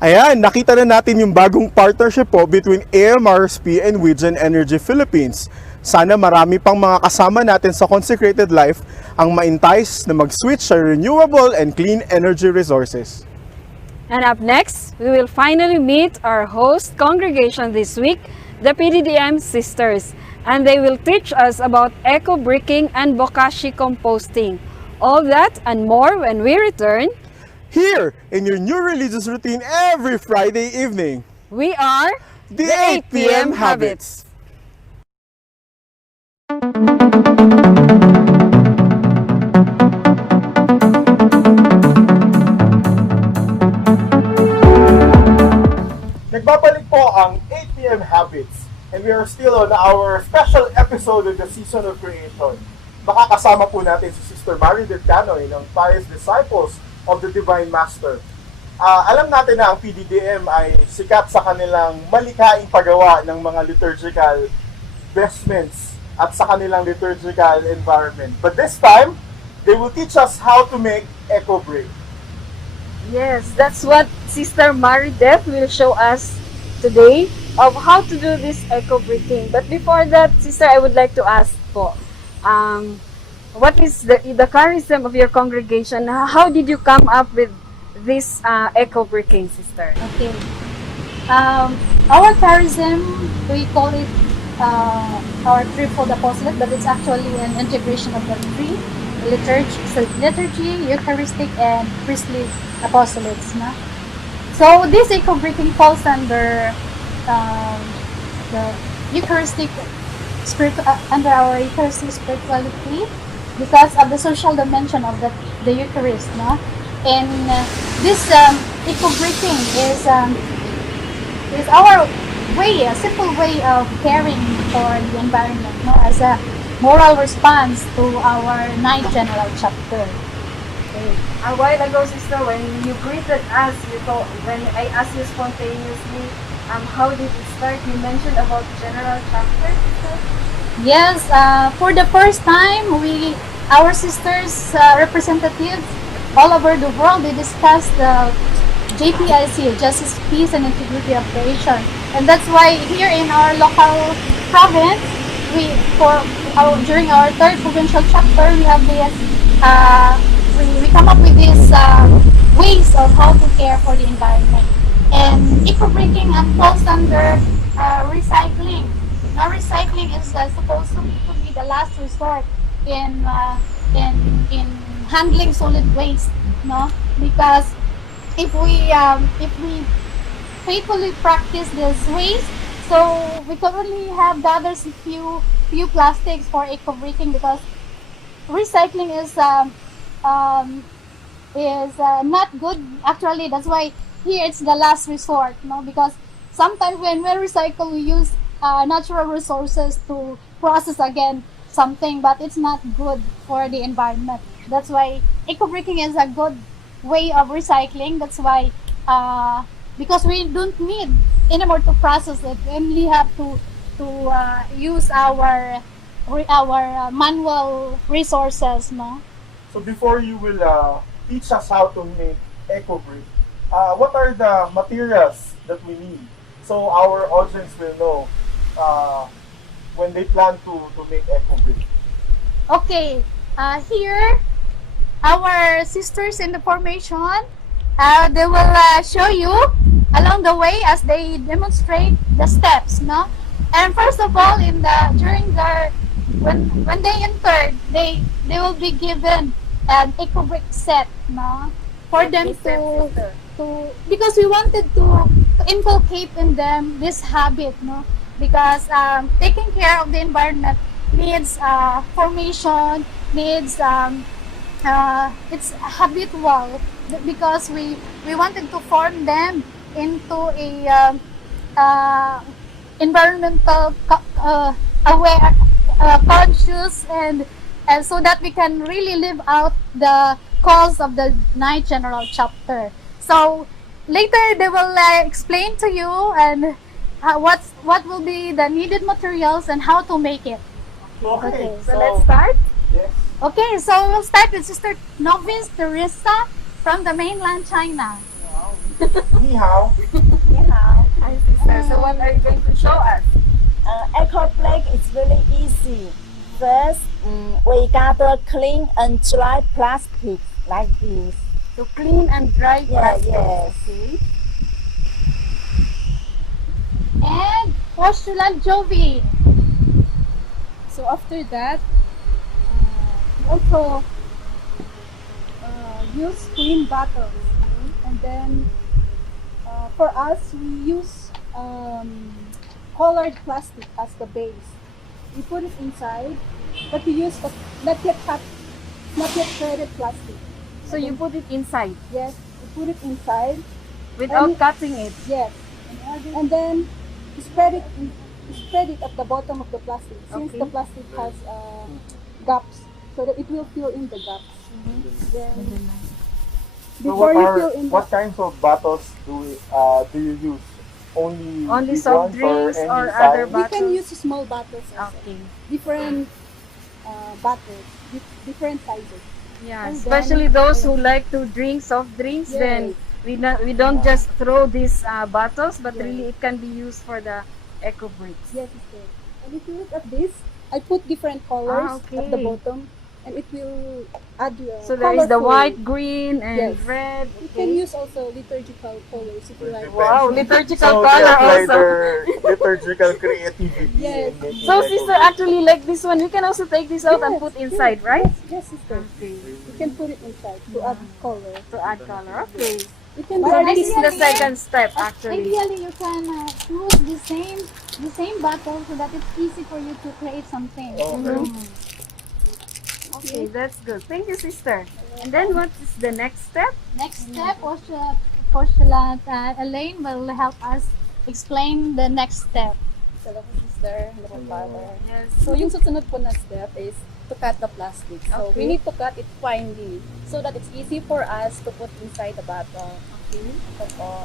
Ayan, nakita na natin yung bagong partnership po between AMRSP and Wigen Energy Philippines. Sana marami pang mga kasama natin sa Consecrated Life ang ma-entice na mag-switch sa renewable and clean energy resources. And up next, we will finally meet our host congregation this week, the PDDM Sisters, and they will teach us about eco-bricking and bokashi composting. All that and more when we return Here in your new religious routine every Friday evening. We are The 8 p.m. Habits. Nagbabalik po ang 8 p.m. Habits, and we are still on our special episode of the Season of Creation. Makakasama po natin si Sister Mary Delcanoy ng Pious Disciples of the Divine Master. Alam natin na ang PDDM ay sikat sa kanilang malikhaing paggawa ng mga liturgical vestments at sa kanilang liturgical environment. But this time, they will teach us how to make eco-brick. Yes, that's what Sister Mary Def will show us today of how to do this eco-bricking. But before that, Sister, I would like to ask po, what is the charism of your congregation? How did you come up with this eco-bricking, Sister? Okay. Our charism, we call it our threefold apostolate, but it's actually an integration of the three: liturgy, Eucharistic, and priestly apostolates. No? So this eco-bricking falls under the Eucharistic under our Eucharistic spirituality, because of the social dimension of the Eucharist, no? And this eco-bricking is our way, a simple way of caring for the environment, no? As a moral response to our 9th General Chapter. Okay. A while ago, Sister, when you greeted us, when I asked you spontaneously, how did it start? You mentioned about General Chapter, Sister? Yes, for the first time, our sisters representatives all over the world, they discussed the JPIC, Justice, Peace, and Integrity of Creation. And that's why here in our local province, during our 3rd provincial chapter, we have this, we come up with these ways of how to care for the environment. And eco-bricking falls under recycling. Now, recycling is supposed to be the last resort in handling solid waste, no? Because if we faithfully practice this waste, so we can only have gathered few plastics for eco-bricking, because recycling is not good. Actually, that's why here it's the last resort, no? Because sometimes when we recycle, we use natural resources to process again something, but it's not good for the environment. That's why eco-bricking is a good way of recycling. That's why because we don't need anymore to process it, we only have to use our manual resources, no? So before you will teach us how to make eco-brick, what are the materials that we need, so our audience will know when they plan to make eco-brick? Okay, here our sisters in the formation, they will show you along the way as they demonstrate the steps, no? And first of all, when they entered, they will be given an eco-brick set, no? For them to because we wanted to inculcate in them this habit, no? Because taking care of the environment needs formation, needs it's habitual, because we wanted to form them into a environmental aware, conscious, and so that we can really live out the calls of the 9th General Chapter. So later they will explain to you and what will be the needed materials and how to make it. Okay, so let's start. Yes. Okay, so we'll start with Sister Novice Teresa from the mainland China. Wow. Ni hao. Hi, sister. So what are you going to show us? Eco flake is very easy. First, we gather clean and dry plastic like this. To clean and dry Yeah, plastic. yes. Okay. And postulant Jovi. So after that, we also use clean bottles, and then for us we use colored plastic as the base. We put it inside, but we use not yet cut, not yet shredded plastic. So you put it inside Yes, we put it inside. without And- cutting it. Yes, and then spread it at the bottom of the plastic, since Okay. the plastic has gaps, so that it will fill in the gaps. Then So before you fill in what kinds of bottles do you use? Only big soft ones drinks any or size? other we can bottles? use small bottles also. Okay. Different bottles, different sizes. Yeah, And especially then- those who like to drink soft drinks, Yes. then we don't just throw these bottles, but Yes. really it can be used for the eco bricks. Yes, it's good. And if you look at this, I put different colors at the okay. bottom, and it will add So there is the colorful. white, green, and Yes. red. You can Okay. use also liturgical colors if you like. Wow, liturgical So they color apply also. their liturgical creativity. Yes. in making So eco sister, bricks. actually like this one, we can also take this out and Yes, put inside, right? Yes, sister. Okay. You can put it inside to add color. To add color. Okay. You can But dry This is this. the second step actually. Ideally, you can use the same bottle so that it's easy for you to create something. Okay, that's good. Thank you, sister. And then what is the next step? Next step, postulant Elaine will help us explain the next step. Hello, sister. Hello, father. Yes. So, yung susunod po na step is to cut the plastic. So, Okay. we need to cut it finely so that it's easy for us to put inside the bottle. Okay. Ito po.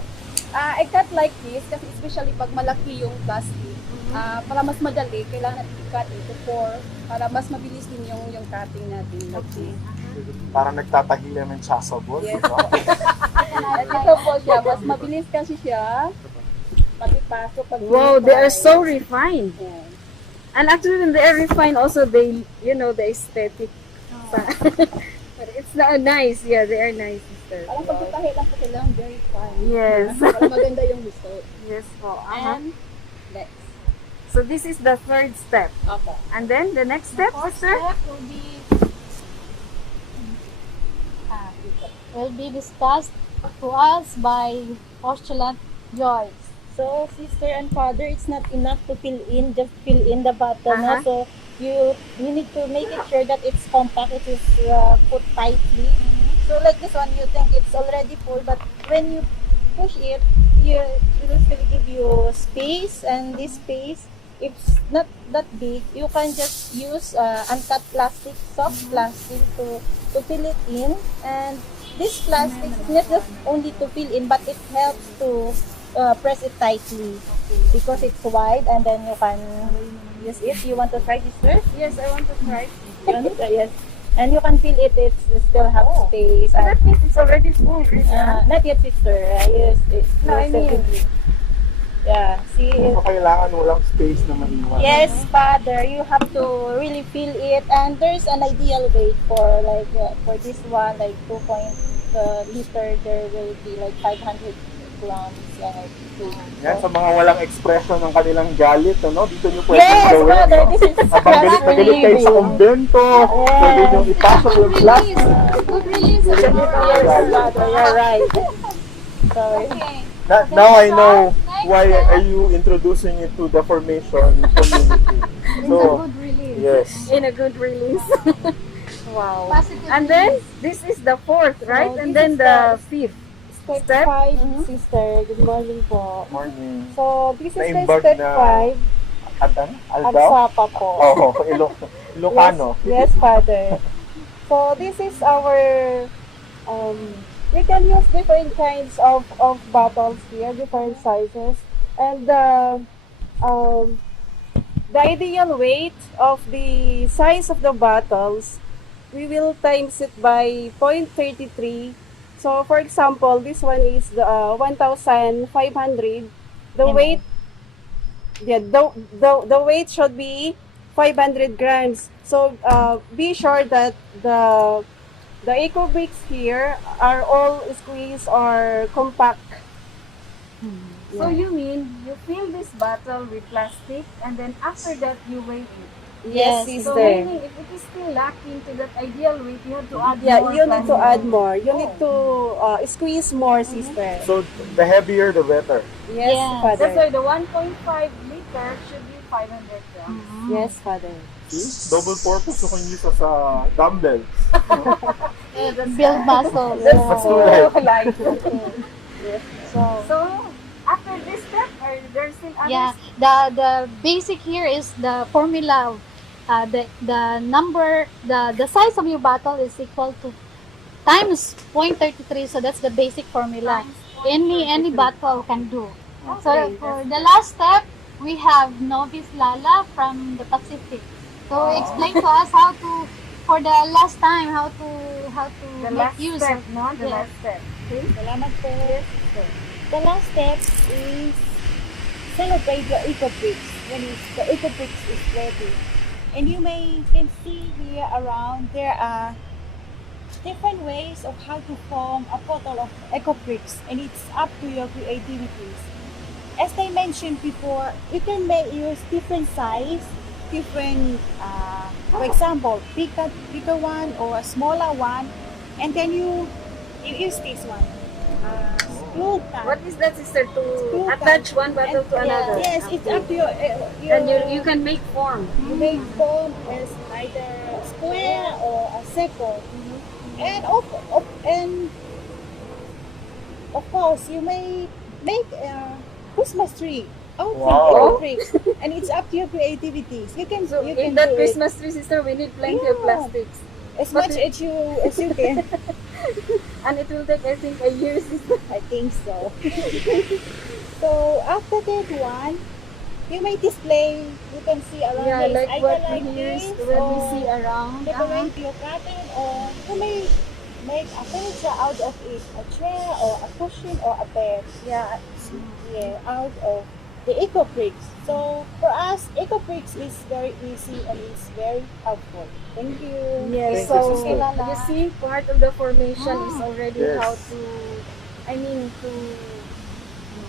I cut like this kasi especially pag malaki yung plastic, para mas madali, kailangan natin i-cut into 4 para mas mabilis din yung cutting natin. Okay. Parang nagtatahila ng chasuble. Yes. Diba? At ito po siya, mas mabilis kasi siya pag ipasok, pag Wow, they are so refined. Yan. And actually, when they are refined, also they, the aesthetic. But it's not nice. Yeah, they are nice, sister. Parang pagtatahi lang po kailangan very fine. Yes. Para maganda yung result. Yes po. And next. So this is the third step. Okay. And then the next step, Fourth sister? step will be discussed to us by postulant Joyce. So, sister and father, it's not enough to just fill in the bottle. No? Uh-huh. So, you need to make it sure that it's compact, it is put tightly. So, like this one, you think it's already full, but when you push it, it will still give you space, and this space, if it's not that big, you can just use uncut plastic, soft plastic to fill it in. And this plastic is not just only to fill in, but it helps to press it tightly because it's wide, and then you can use it. You want to try this first? Yes, I want to try. You want to try? Yes. And you can feel it, it still have space. So And, that means it's already full, right? not yet, sister. Yes, No, I mean- yeah, see So, kailangan walang space na maiwan. Yes, father, you have to really feel it, and there's an ideal weight for like for this one, like 2 liter, there will be like 500 grams. Yan, sa mga walang expression ng kanilang galit, ano? Dito nyo pwede Yes, gawin. father, No? this is Habang galit na galit kayo sa kumbento, pwede nyo ipasok yung plastic. Good release. Yes, father, you're right. Sorry. Okay. Now I know why are you introducing it to the formation community. It's a So, good release. yes. In a good release. Wow. Positive And then, release. this is the fourth, right? No, And this then is the fifth. Step Step? 5, sister. Good morning po. Morning. So, this is the Naimbag step na 5. Atan? Aldaw? Agsapa po. Oo, Ilocano. Yes, father. So, this is our, we can use different kinds of bottles here, different sizes. And the ideal weight of the size of the bottles, we will times it by 0.33 So, for example, this one is 1,500. The weight, yeah, the weight should be 500 grams. So, be sure that the eco bricks here are all squeezed or compact. So you mean you fill this bottle with plastic and then after that you weigh it. Yes, Yes, So sister. meaning if it is still lacking to that ideal weight, you have to add Yeah, more you need to plastic. add more. You need to squeeze more, sister. So the heavier, the better. Yes, Yes. Father. That's why the 1.5 liter should be 500 grams. Yes, Father. See? Double purpose so can use as a dumbbell. Build muscle. That's too light. So after this step, are there still others? Yeah, the basic here is the formula. The number, the size of your bottle is equal to times 0.33. So that's the basic formula. Times Any 0.33. bottle can do. So Okay, for the last step, we have Novice Lala from the Pacific. So explain to us how to, for the last time, how to The make last use step, of no? The Yes. last step. Salamat po. The last step is celebrate your eco bricks when the eco bricks is ready. And you can see here around there are different ways of how to form a bottle of eco bricks, and it's up to your creativities. As I mentioned before, you can use different size, different, for example, bigger one or a smaller one, and then you use this one. Screw gun. What is that, sister? To Screw attach gun. one bottle to another. Yes, it's Okay. up to your. And you can make form. You may form as either square or a circle, and of course you may make a Christmas tree out Wow. from eco bricks, and it's up to your creativities. You can So you in can that do it Christmas tree, sister, we need plenty of Yeah. plastics. as but much it- as you can. And it will take, I think, a year, sister. I think so. So after that one, you may display. You can see around Yeah, this, like either what like here this when we or see around. decorate your garden, or you may make a furniture out of it, a chair or a cushion or a bed. Yeah, out of the eco bricks. So for us, eco bricks is very easy and it's very helpful. Thank you. Yes, Thank you, so sister. you see, part of the formation is already Yes. how to,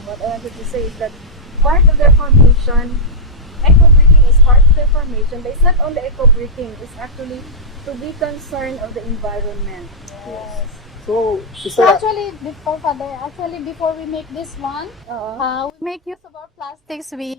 what I wanted to say is that part of the formation, eco-bricking is part of the formation, but it's not only eco-bricking, it's actually to be concerned of the environment. Yes. So, So sister, actually before we make this one, we make use of our plastics. We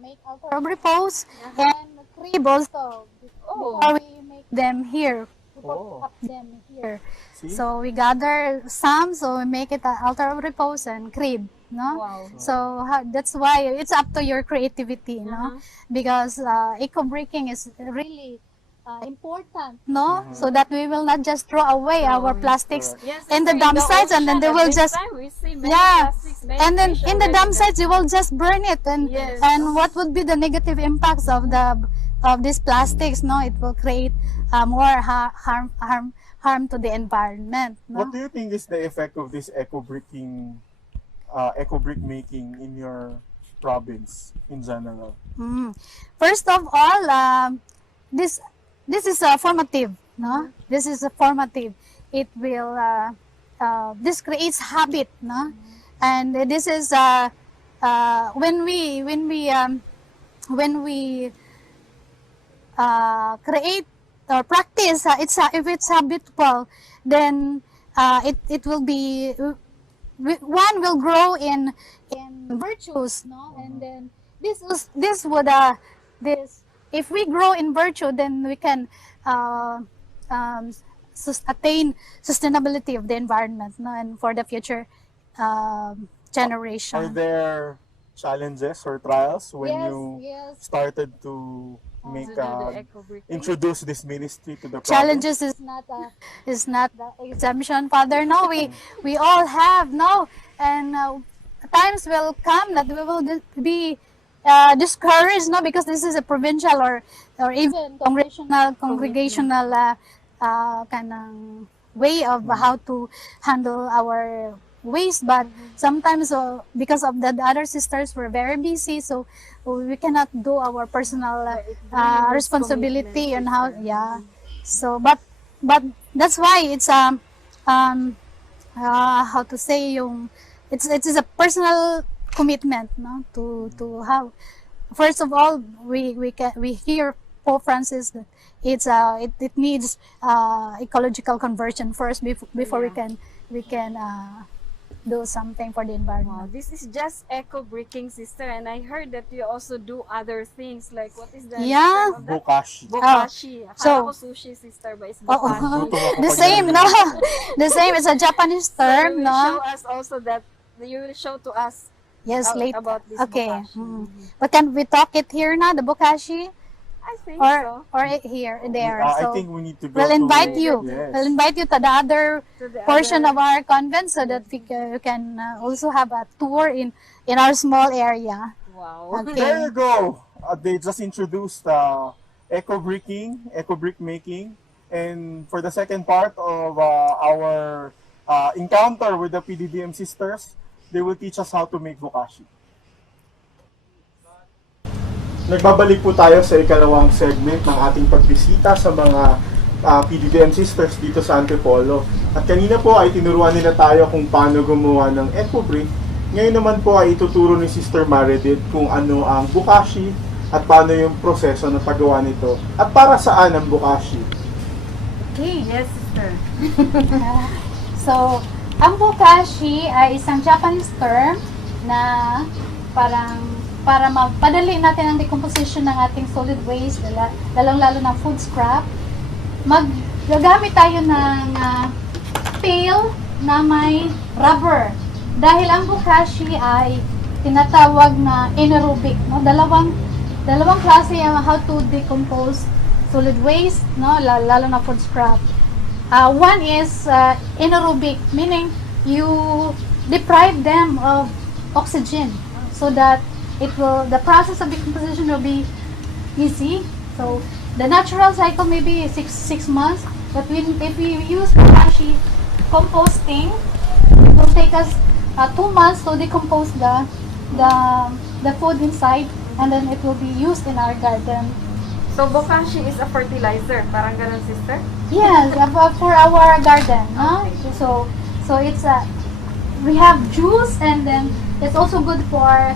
make altar of repose and crib also. Before we make them here, we put Oh. up them here. see? So we gather some, so we make it an altar of repose and crib. No? Wow. So that's why it's up to your creativity, no? Because eco bricking is really important, no? So that we will not just throw away our plastics Yes, in the sister, dump sites, and then they will just we see many yeah, plastics, many and then fish in the already dump that- sites you will just burn it, and Yes. and what would be the negative impacts of these plastics? No, it will create more harm to the environment. No? What do you think is the effect of this eco-bricking, eco-brick making in your province in general? First of all, this is formative, no? This is a formative. It will this creates habit, no? And this is when we create or practice, if it's habitual, then it will be one will grow in virtues, no? And then this would this if we grow in virtue, then we can attain sustainability of the environment, no? And for the future generation. Are there challenges or trials when Yes, you yes. started to make to do the eco-bricking. introduce this ministry to the province? Challenges is not the exemption, Father. No, we all have, no, and times will come that we will be discouraged, no, because this is a provincial or even congregational kanang way of how to handle our waste, but sometimes because of the other sisters were very busy, so we cannot do our personal It really needs responsibility on commitment, how, sister. yeah. So but that's why it's um how to say yung it's a personal commitment, no, to have. First of all, we hear Pope Francis that it needs ecological conversion first before Yeah. we can do something for the Wow, environment. this is just eco bricking, sister, and I heard that you also do other things like what is the Yeah. term of that? Bokashi. Bokashi. Akala ko So sushi, sister, but it's oh, bokashi. Gutom ako the pag same, no? narinig. The same. It's a Japanese So you term, will show no? us also that you will show to us Yes, late. about this Okay. bokashi. But can we talk it here now, the bokashi? I think so. Or here, there. I So think we need to go we'll to... invite you. Yes. We'll invite you to the other To the portion other, of our convent so that you can also have a tour in our small area. wow. Okay. There you go. They just introduced eco bricking, eco brick making, and for the second part of our encounter with the PDDM sisters, they will teach us how to make bokashi. Nagbabalik po tayo sa ikalawang segment ng ating pagbisita sa mga PDDM sisters dito sa Antipolo. At kanina po ay tinuruan nila tayo kung paano gumawa ng eco brick. Ngayon naman po ay ituturo ni Sister Meredith kung ano ang bokashi at paano yung proseso ng paggawa nito. At para saan ang bokashi? Okay. Yes, sister. So, ang bokashi ay isang Japanese term na parang para mapadali natin ang decomposition ng ating solid waste, lalong-lalo ng food scrap. Gagamit tayo ng pail na may rubber. Dahil ang bokashi ay tinatawag na anaerobic, no? Dalawang klase ang how to decompose solid waste, no? Lalo na food scrap. One is anaerobic, meaning you deprive them of oxygen so that the process of decomposition will be easy. So the natural cycle may be six months, but if we use bokashi composting, it will take us 2 months to decompose the food inside, and then it will be used in our garden. So bokashi is a fertilizer, parang ganun, sister? Yes, for our garden, no? Okay. So it's we have juice, and then it's also good for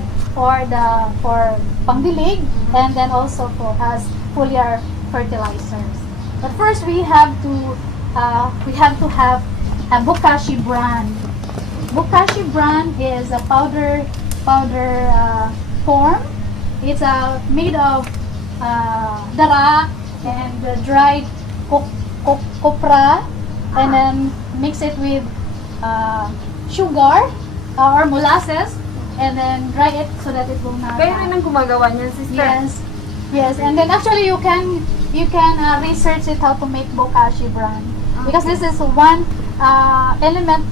pangdilig, and then also for as foliar fertilizers. But first we have to have a bokashi bran. Bokashi bran is a powder form. It's made of dara and dried copra, and then mix it with sugar or molasses, and then dry it so that it will not. Kayo rin ang gumagawa niyan, sister? Yes, and then actually you can research it how to make bokashi bran, because this is one element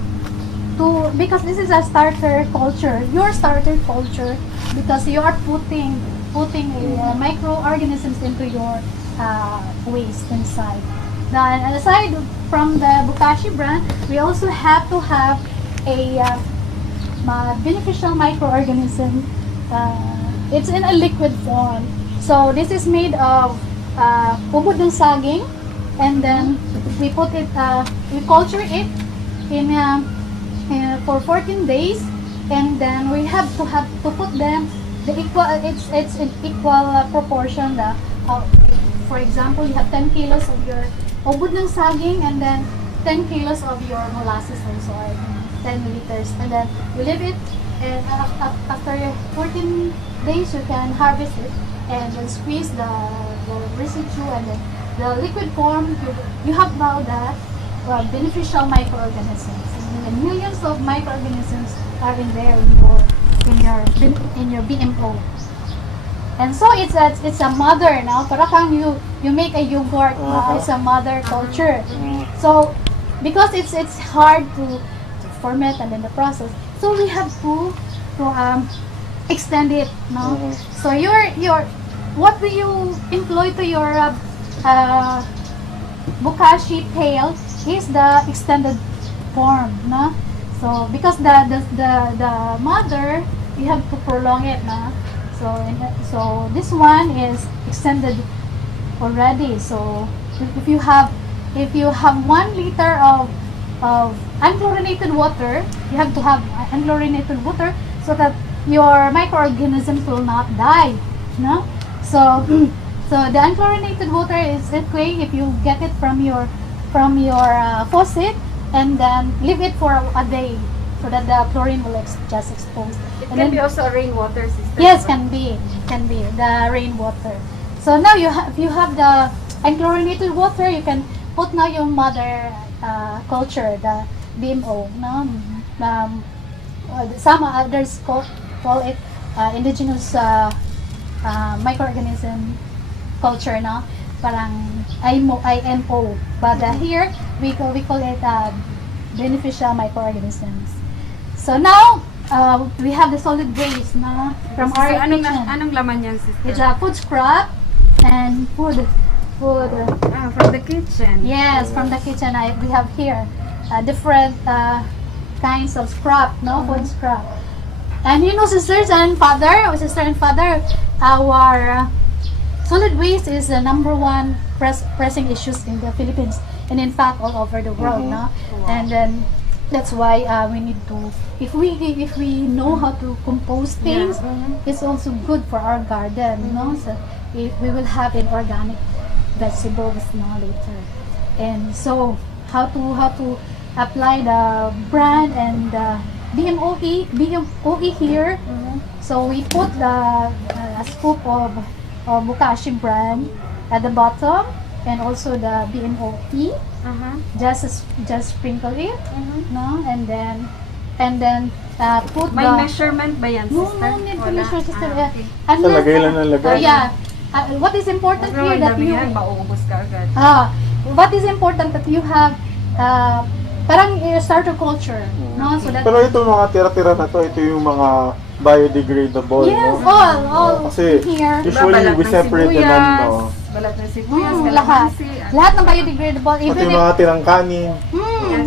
because this is a starter culture, your starter culture, because you are putting microorganisms into your waste inside. Now, and aside from the bokashi bran, we also have to have a beneficial microorganism. It's in a liquid form. So this is made of ubod ng saging, and then we put it, we culture it for 14 days, and then we have to put them it's in equal proportion. For example, you have 10 kilos of your ubod ng saging, and then 10 kilos of your molasses also, or 10 liters, and then you leave it, and after 14 days you can harvest it, and then squeeze the residue, and then the liquid form. You have now that beneficial microorganisms, and millions of microorganisms are in there in your BMO. And so it's a mother now. Para kang you make a yogurt, it's a mother culture. So because it's hard to ferment and then the process, so we have to extend it, no? So your what do you employ to your bokashi pail is the extended form, no? So because the mother, you have to prolong it, no? So this one is extended already. So if you have 1 liter of unchlorinated water, you have to have unchlorinated water so that your microorganisms will not die, no? So so the unchlorinated water is okay if you get it from your faucet and then leave it for a day so that the chlorine will just expose. It And can then- be also a rainwater system. Yes, can be the rainwater. So now you have the unchlorinated water. You can put now your mother culture, the BMO. No, some others call it indigenous microorganism culture. No, parang IMO. But here we call it beneficial microorganisms. So now we have the solid waste, no, from our kitchen. Anong laman yan, sister? It's a food scrap and food. From the kitchen. Yes, from the kitchen. We have here different kinds of scrap, no, food scrap. And you know, sister and father, our solid waste is the number one pressing issues in the Philippines and in fact all over the world, no. And then that's why we need to, if we know how to compose things, it's also good for our garden, no. So if we will have an organic vegetables now later. And so how to apply the brand and the BMOE here. So we put a scoop of Bokashi brand at the bottom and also the BMOE. Just sprinkle it, no, and then put May the measurement ba yan, no sister? need to Wala. measure, sister. Okay. Unless Lagay lang ng lagay. yeah. What is important Pero here that dami you yan, mauubos ka agad. what is important that you have parang starter culture, no, so that Pero itong mga tira-tira na to, ito yung mga biodegradable, yes, no? all Kasi here. usually Balat we ng separate the sibuyas, non, no? balat ng sibuyas, lahat kalamansi, lahat ng biodegradable, Pati even yung if mga tirang kanin.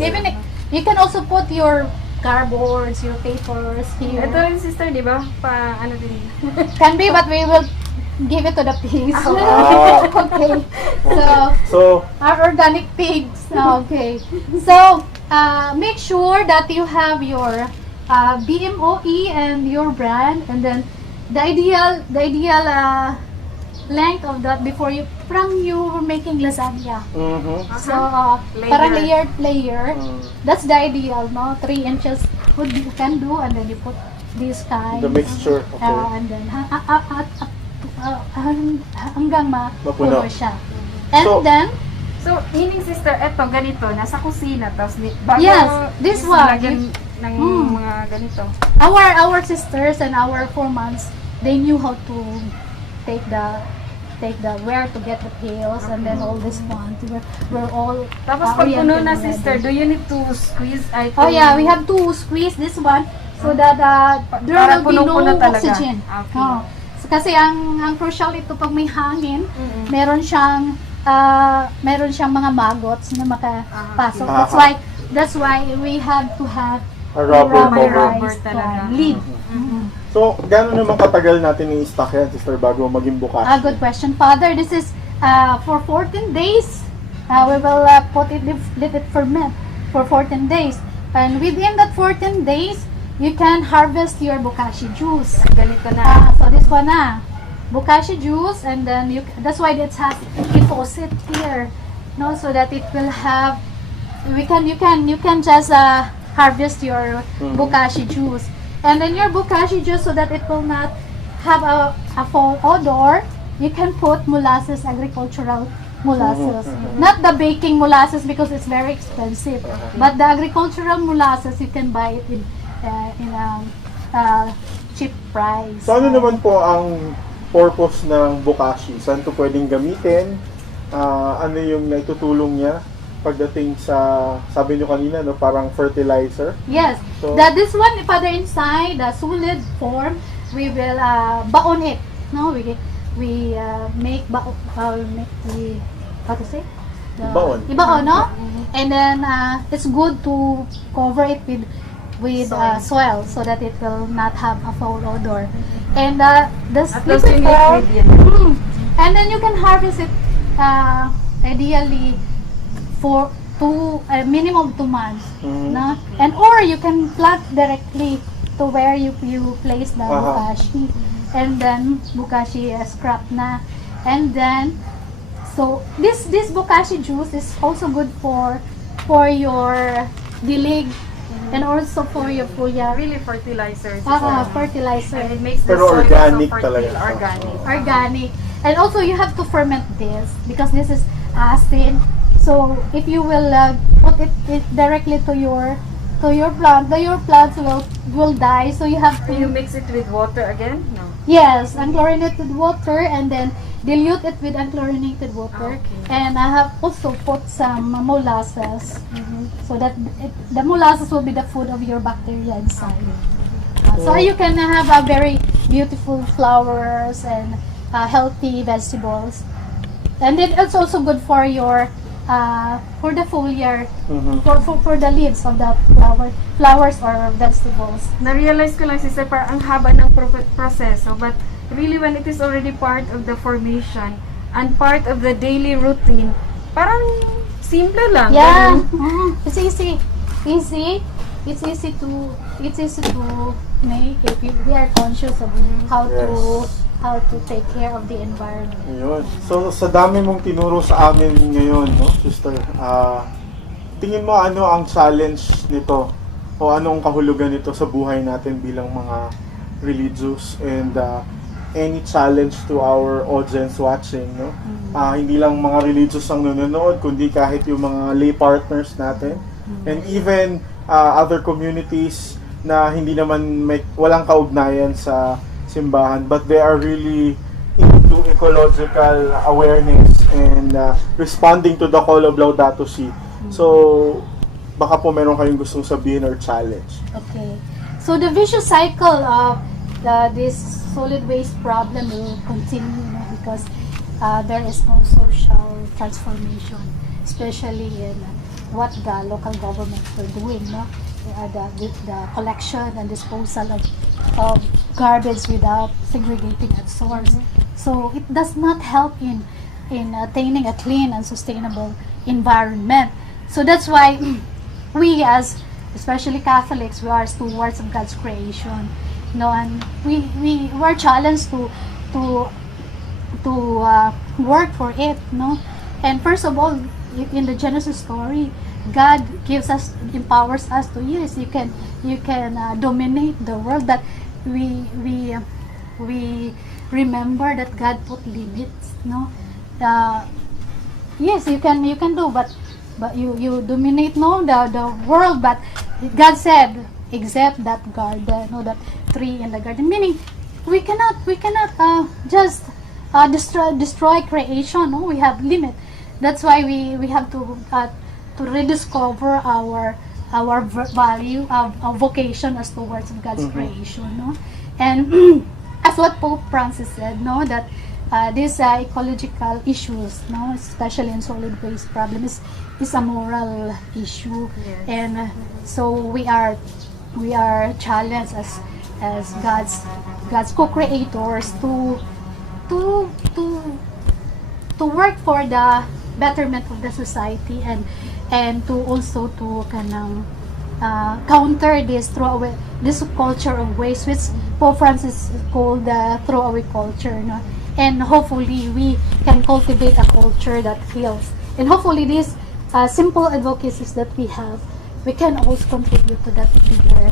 even if you can also put your cardboards, your papers here. Ito rin, sister, di ba? Ano din. Can be, but we will give it to the pigs. Ah. Okay. So, Our organic pigs. Okay. So, make sure that you have your BMOE and your brand, and then the ideal length of that before you were making lasagna. So, parang layer. That's the ideal, no? 3 inches you can do, and then you put this kind. the mixture, okay. And then hanggang Mapuno. mapuno siya. And So- then, So, meaning, sister, eto, ganito, nasa kusina, tapos bago Yes, this one. lagyan ng mga ganito. our sisters and our 4 months, they knew how to take the where to get the pails and then all this one. We're all Tapos pag puno oriented na, already. sister, do you need to squeeze? Oh yeah, we have to squeeze this one so that there Para will be no punong-puno talaga. oxygen. Okay. Oh. So, kasi ang crucial ito pag may hangin, meron siyang mga maggots na makapasok. Okay. That's why we have to have A rubber May cover. rubber talaga. lid. So, gano'n naman katagal natin i-stock yan, sister, bago maging bukas? Good question, Father. This is for 14 days. We will let it ferment for 14 days. And within that 14 days, you can harvest your bokashi juice. Ganito na. So this one na. Bokashi juice, and then that's why it has a faucet here. No, so that it will have, you can just harvest your bokashi juice. And then your bokashi juice, so that it will not have a foul odor, you can put molasses, agricultural molasses. Not the baking molasses because it's very expensive. But the agricultural molasses, you can buy it in a cheap price. So, ano naman po ang purpose ng bokashi? Saan ito pwedeng gamitin? Ano yung naitutulong niya pagdating sa, sabi nyo kanina, no, parang fertilizer? Yes. So- This one, Father, inside the solid form, we will baon it. No, we make what to say? ibaon, no? And then it's good to cover it with soil so that it will not have a foul odor. And the At least liquid you need form, ingredient. and then you can harvest it ideally for a minimum 2 months, no? And or you can plant directly to where you place the bukashi, and then bukashi is scrap na, and then so this bukashi juice is also good for your dilig and also for your puya. Really fertilizer. Fertilizer. And it makes the Pero soil organic also fertile, talaga. Organic. And also you have to ferment this because this is acid. So if you will put it directly to your plant, your plants will die. So you have Do you to mix it with water again? No. yes, unchlorinated water, and then dilute it with unchlorinated water. Okay. And I have also put some molasses so that the molasses will be the food of your bacteria inside. So you can have a very beautiful flowers and healthy vegetables, and then it's also good for your for the foliar, for the leaves of the flowers or vegetables. Na-realize ko lang, sister, parang ang haba ng proseso, but really when it is already part of the formation and part of the daily routine, parang simple lang. Yeah, Ganun. it's easy. It's easy to make if we are conscious of how to take care of the environment. Ayun. So, sa dami mong tinuro sa amin ngayon, no, sister, tingin mo ano ang challenge nito o anong kahulugan nito sa buhay natin bilang mga religious, and any challenge to our audience watching, no? Hindi lang mga religious ang nanonood, kundi kahit yung mga lay partners natin, and even other communities na hindi naman walang kaugnayan sa simbahan, but they are really into ecological awareness and responding to the call of Laudato Si. So, baka po meron kayong gustong sabihin or challenge. Okay. So the vicious cycle of this solid waste problem will continue, because there is no social transformation, especially in what the local governments were doing, no? The collection and disposal of garbage without segregating at source. So it does not help in attaining a clean and sustainable environment. So that's why we, as especially Catholics, we are stewards of God's creation, and we were challenged to work for it, no. And first of all, in the Genesis story, God empowers us to, yes, you can dominate the world, but we remember that God put limits, no. Yes, you can do, but you dominate, no, the world, but God said except that garden, no, that tree in the garden, meaning we cannot just destroy creation, no. We have limit. That's why we have to rediscover our value, our vocation as towards God's creation, no. And as what Pope Francis said, no, that these ecological issues, no, especially in solid waste problem, is a moral issue. Yes. And so we are challenged as God's co-creators to work for the betterment of the society, and to also to counter this culture of waste, which Pope Francis called the throwaway culture, no? And hopefully we can cultivate a culture that heals, and hopefully these simple advocacies that we have, we can also contribute to that bigger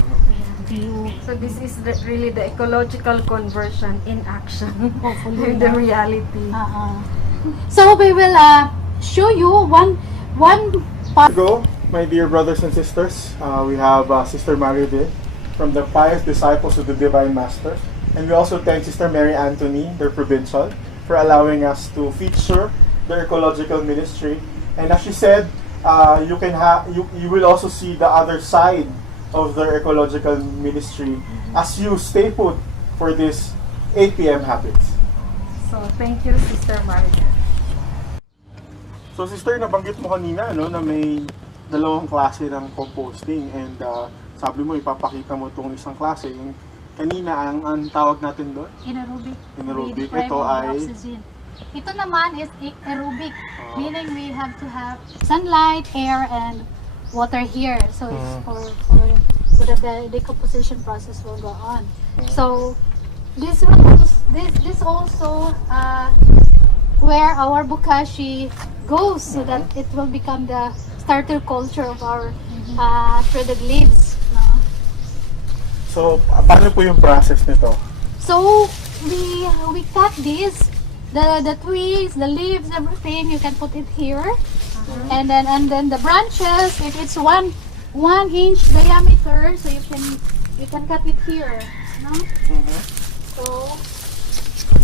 view. So this is really the ecological conversion in action. Hopefully, The reality. So we will show you one part. Go, my dear brothers and sisters, we have Sister Maribel from the Pious Disciples of the Divine Master, and we also thank Sister Mary Anthony, their provincial, for allowing us to feature their ecological ministry. And as she said, you will also see the other side of their ecological ministry as you stay put for this 8 p.m. habits. So thank you, Sister Maria. So sister, nabanggit mo kanina no, na may dalawang klase ng composting and sabi mo ipapakita mo itong isang klase. Yung kanina ang tawag natin doon? Anaerobic. Anaerobic. We deprive Ito of ay oxygen. Ito naman is aerobic, meaning we have to have sunlight, air, and water here. So it's so that the decomposition process will go on. So this also where our bokashi goes, so that it will become the starter culture of our shredded leaves. No? So, paano po yung process nito? So we cut this, the twigs, the leaves, everything. You can put it here, and then the branches. If it's 1 inch diameter, so you can cut it here. No? So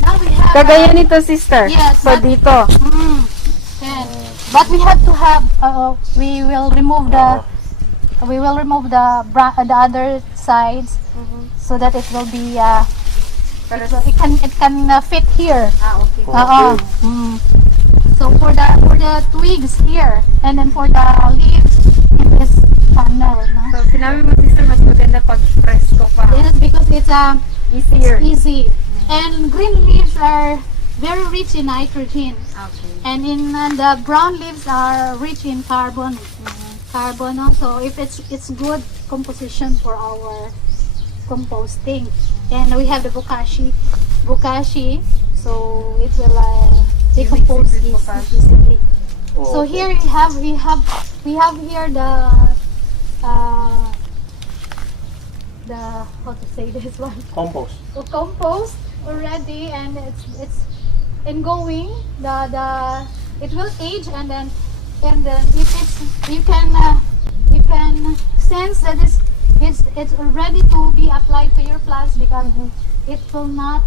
now we have. Kagaya nito, sister. Yes, So, but- dito. And, but we have to have. We will remove the. We will remove the other sides, so that it will be. It can fit here. Okay. So for the twigs here, and then for the leaves in this panel. No? So, sinabi mo, sister, mas maganda pag presko pa. Yes, because it's Easier. easy. And green leaves are very rich in nitrogen, Okay. and the brown leaves are rich in carbon. Carbon also. If it's good composition for our composting. And we have the bokashi, so it will decompose Mix it with bokashi. easily. Oh, So okay. here we have here the how to say this one, Compost. so compost already, and it's ongoing. The it will age, and then if it's you can sense that it's ready to be applied to your plants, because it will not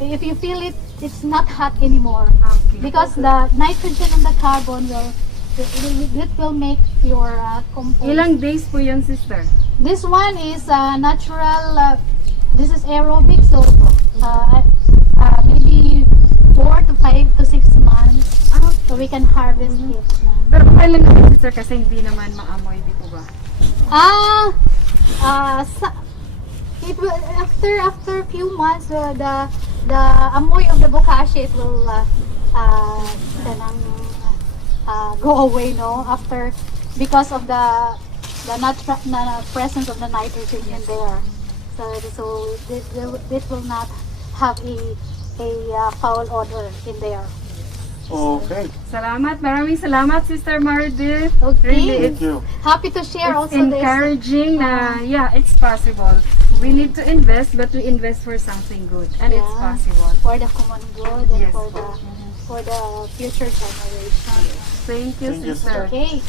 if you feel it's not hot anymore, Okay. because the nitrogen and the carbon will make your compost. Ilang days po yun, sister? This one is natural. This is aerobic, so maybe 4 to 5 to 6 months, so we can harvest it. Pero kailan na, sister, kasi hindi naman maamoy, di po ba? It will after few months, the amoy of the bokashi, it will go away, no, after, because of the presence of the nitrogen in there. So this will not have a foul odor in there. Okay. Salamat. Maraming salamat, Sister Meredith. Okay. Really, Thank you. Happy to share it's also this. encouraging na, yeah, it's possible. We need to invest, but we invest for something good. And it's Yeah. possible. For the common good, and Yes. for the future generation. Thank you, Thank you, sister. Okay.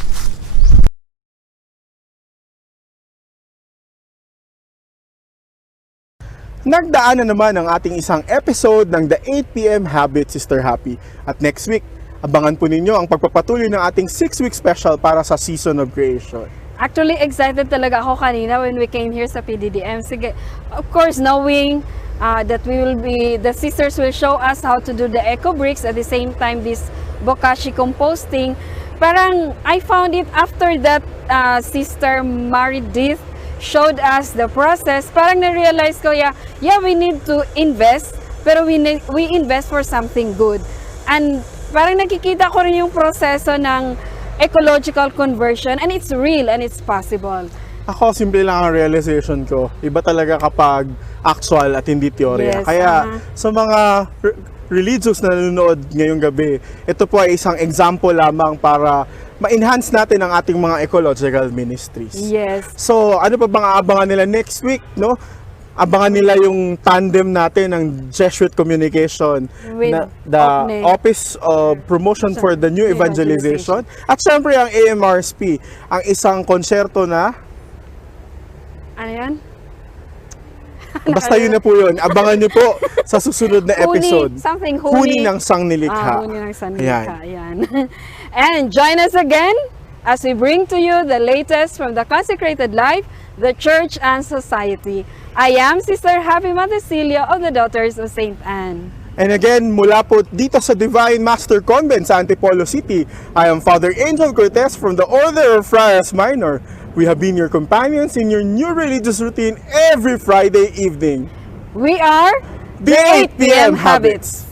Nagdaan na naman ang ating isang episode ng The 8pm Habit, Sister Happy. At next week, abangan po ninyo ang pagpapatuloy ng ating 6-week special para sa Season of Creation. Actually, excited talaga ako kanina when we came here sa PDDM. Sige, of course, knowing that the sisters will show us how to do the eco bricks, at the same time this bokashi composting. Parang I found it after that Sister Meredith showed us the process, parang na-realize ko, yeah, we need to invest, pero we invest for something good. And parang nakikita ko rin yung proseso ng ecological conversion, and it's real and it's possible. Ako, simple lang ang realization ko. Iba talaga kapag actual at hindi teorya. Yes, Kaya sa mga religious na nanonood ngayong gabi, ito po ay isang example lamang para ma-enhance natin ang ating mga ecological ministries. Yes. So, ano pa bang aabangan nila next week, no? Abangan nila yung tandem natin ng Jesuit Communication, With the OPNE. Office of Promotion for the New Evangelization, at syempre ang AMRSP, ang isang konserto na, Ano yan? basta yun na po yun. Abangan nyo po sa susunod na episode. Huni ng Sangnilikha. Huni ng Sangnilikha, ayan. And join us again as we bring to you the latest from the consecrated life, the church and society. I am Sister Happy Montecillo of the Daughters of St. Anne. And again, mula po dito sa Divine Master Convent sa Antipolo City, I am Father Angel Cortez from the Order of Friars Minor. We have been your companions in your new religious routine every Friday evening. We are The 8 p.m. Habits.